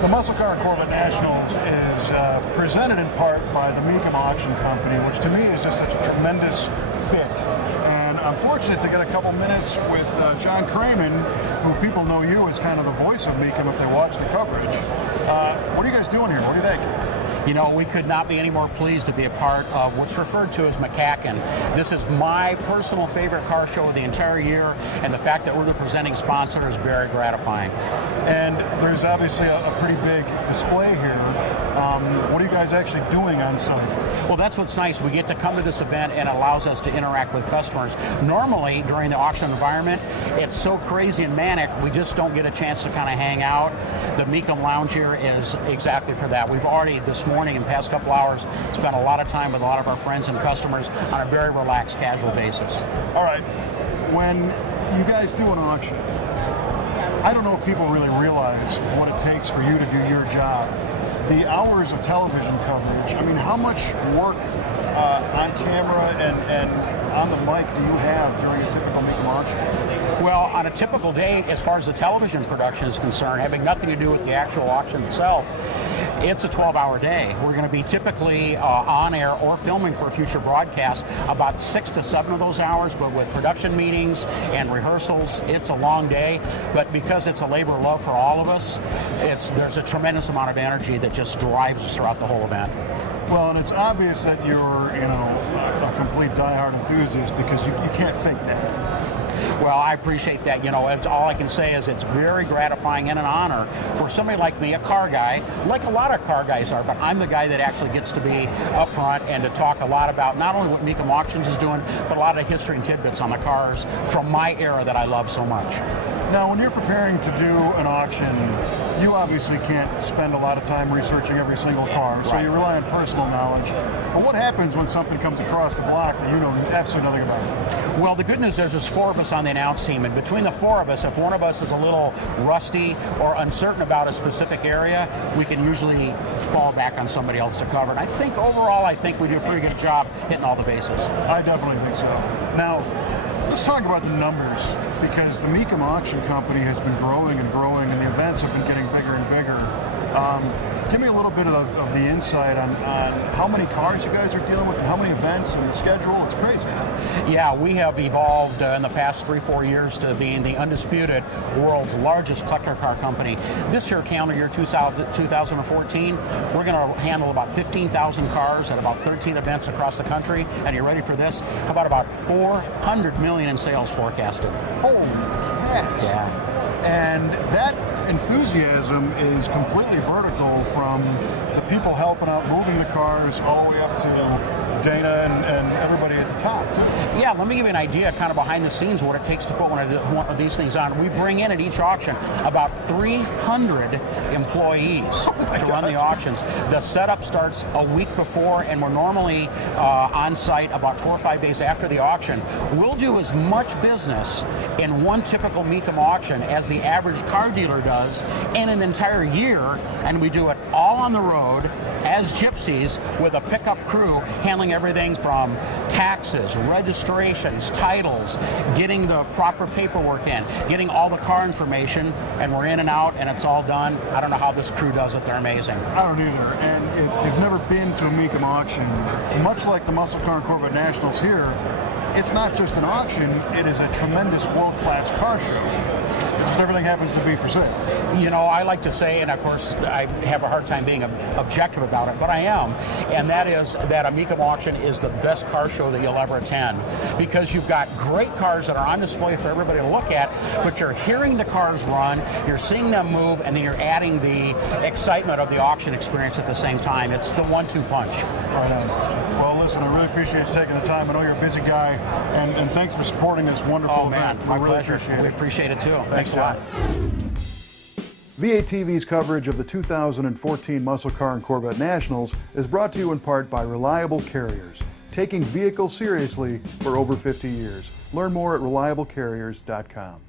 The Muscle Car and Corvette Nationals is presented in part by the Mecum Auction Company, which to me is just such a tremendous fit. And I'm fortunate to get a couple minutes with John Kraman, who people know you as kind of the voice of Mecum if they watch the coverage. What are you guys doing here? What do you think? You know, we could not be any more pleased to be a part of what's referred to as McCacken. This is my personal favorite car show of the entire year, and the fact that we're the presenting sponsor is very gratifying. And there's obviously a pretty big display here. What are you guys actually doing on site? Well, that's what's nice. We get to come to this event and it allows us to interact with customers. Normally, during the auction environment, it's so crazy and manic, we just don't get a chance to kind of hang out. The Mecum Lounge here is exactly for that. We've already, this morning and past couple hours, spent a lot of time with a lot of our friends and customers on a very relaxed, casual basis. All right, when you guys do an auction, I don't know if people really realize what it takes for you to do your job. The hours of television coverage, I mean, how much work on camera and on the mic do you have during a typical Mecum auction? Well, on a typical day, as far as the television production is concerned, having nothing to do with the actual auction itself, it's a 12-hour day. We're going to be typically on air or filming for a future broadcast about 6 to 7 of those hours, but with production meetings and rehearsals, it's a long day. But because it's a labor of love for all of us, there's a tremendous amount of energy that just drives us throughout the whole event. Well, and it's obvious that you're, a complete diehard enthusiast because you can't fake that. Well, I appreciate that. You know, all I can say is it's very gratifying and an honor for somebody like me, a car guy, like a lot of car guys are, but I'm the guy that actually gets to be up front and to talk a lot about not only what Mecum Auctions is doing, but a lot of history and tidbits on the cars from my era that I love so much. Now, when you're preparing to do an auction, you obviously can't spend a lot of time researching every single car, so you rely on personal knowledge. But what happens when something comes across the block that you know absolutely nothing about? Well, the good news is there's 4 of us on the announce team, and between the 4 of us, if one of us is a little rusty or uncertain about a specific area, we can usually fall back on somebody else to cover it. I think overall, we do a pretty good job hitting all the bases. I definitely think so. Now, let's talk about the numbers, because the Mecum Auction Company has been growing and growing, and the events have been getting bigger and bigger. Give me a little bit of the insight on how many cars you guys are dealing with and how many events and the schedule. It's crazy. Yeah, we have evolved in the past 3-4 years to being the undisputed world's largest collector car company. This year, calendar year 2014, we're going to handle about 15,000 cars at about 13 events across the country. And you ready for this? How about 400 million in sales forecasted? Holy cats. Yeah. And that enthusiasm is completely vertical from the people helping out moving the cars all the way up to Dana and everybody at the top, too. Yeah, let me give you an idea kind of behind the scenes what it takes to put one of these things on. We bring in at each auction about 300 employees to run the auctions. The setup starts a week before, and we're normally on site about 4 or 5 days after the auction. We'll do as much business in one typical Mecum auction as the average car dealer does in an entire year, and we do it all on the road as gypsies with a pickup crew handling everything from taxes, registrations, titles, getting the proper paperwork in, getting all the car information, and we're in and out and it's all done. I don't know how this crew does it. They're amazing. I don't either. And if you've never been to a Mecum auction, much like the Muscle Car and Corvette Nationals here, it's not just an auction, it is a tremendous world-class car show. Just everything happens to be for sale. You know, I like to say, and of course I have a hard time being objective about it, but I am, and that is that a Mecum auction is the best car show that you'll ever attend, because you've got great cars that are on display for everybody to look at, but you're hearing the cars run, you're seeing them move, and then you're adding the excitement of the auction experience at the same time. It's the 1-2 punch. Right on. Well, listen, I really appreciate you taking the time. I know you're a busy guy, and thanks for supporting this wonderful event. My really pleasure. Appreciate it. We appreciate it too. Thanks a lot. V8TV's coverage of the 2014 Muscle Car and Corvette Nationals is brought to you in part by Reliable Carriers, taking vehicles seriously for over 50 years. Learn more at reliablecarriers.com.